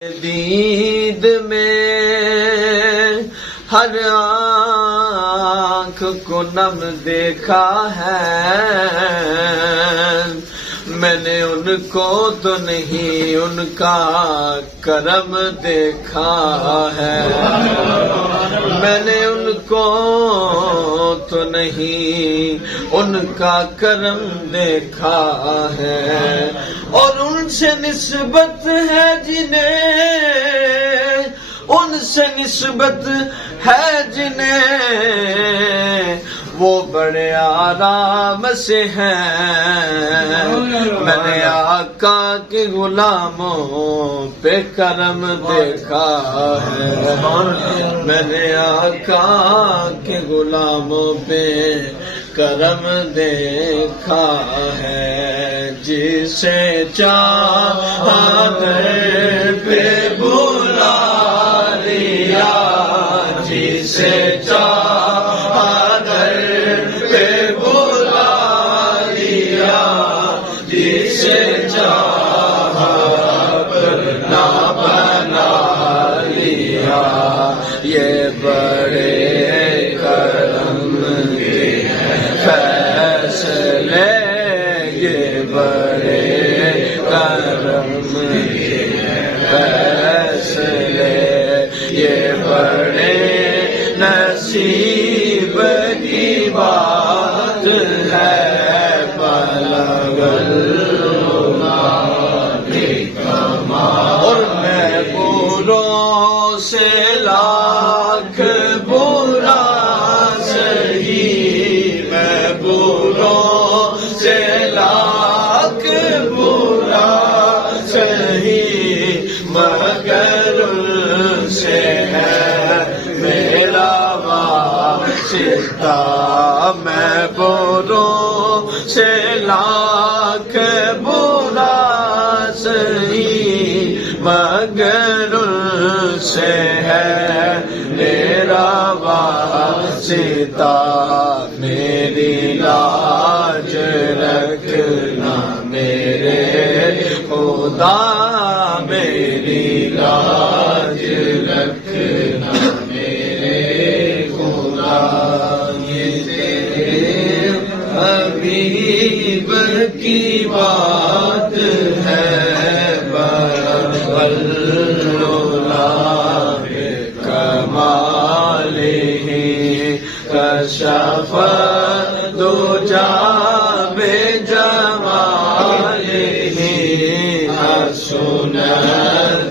دید میں ہر آنکھ کو نم دیکھا ہے، میں نے ان کو تو نہیں ان کا کرم دیکھا ہے، میں نے ان کو تو نہیں ان کا کرم دیکھا ہے، اور ان سے نسبت ہے جنہیں، ان سے نسبت ہے جنہیں وہ بڑے آرام سے ہیں، میں نے آقا کے غلاموں پہ کرم دیکھا ہے، میں نے آقا کے غلاموں پہ کرم دیکھا ہے، جسے چاہا در پہ بلا لیا، جسے چاہا در پہ بلا لیا، جسے چاہا اپنا بنا لیا، یہ بڑے کرم کے فیصلے، یہ بڑے کرم کے فیصلے، یہ بڑے نصیب کی بات ہے، بلغ اللہ کی کمال، اور میں بروں سے لاکھ برا سہی، میں بروں سے لاکھ برا سہی، مگر ان سے ہے میرا واسطہ، میں بروں سے لاکھ برا سہی، مگر ان سے ہے میرا واسطہ، میری لاج رکھنا میرے خدا، میری لاج رکھنا میرے خدا، یہ تیرے حبیب کی بات ہے، بلغ اللہ بکمالہ، کشف الدجی بجمالہ، حسن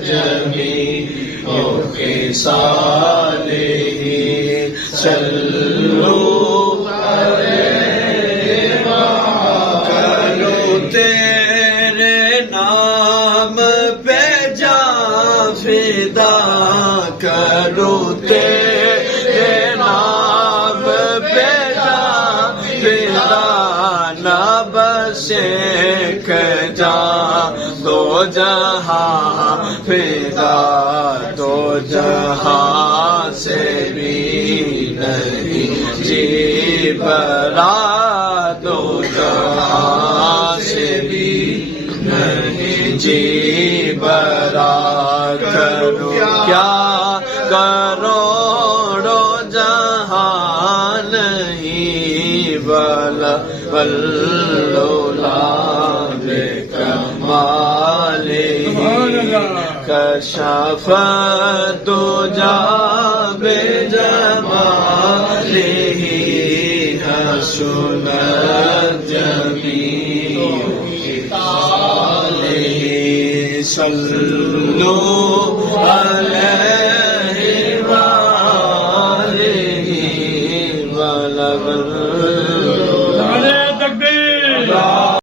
جمیع خصالہ، صلو علیہ کرو تیرے نام پہ جاں فدا، کرو تیرے نام پہ جاں فدا، نہ بس ایک جاں دو جہاں فدا، دو جہاں سے بھی نہیں جی برا، دو جہاں سے بھی نہیں جی برا، کرو کیا کروڑوں جہاں نہیں، لولا بکمالہ، کشف الدجی بجمالہ، حسن جمیع خصالہ، صلو علیہ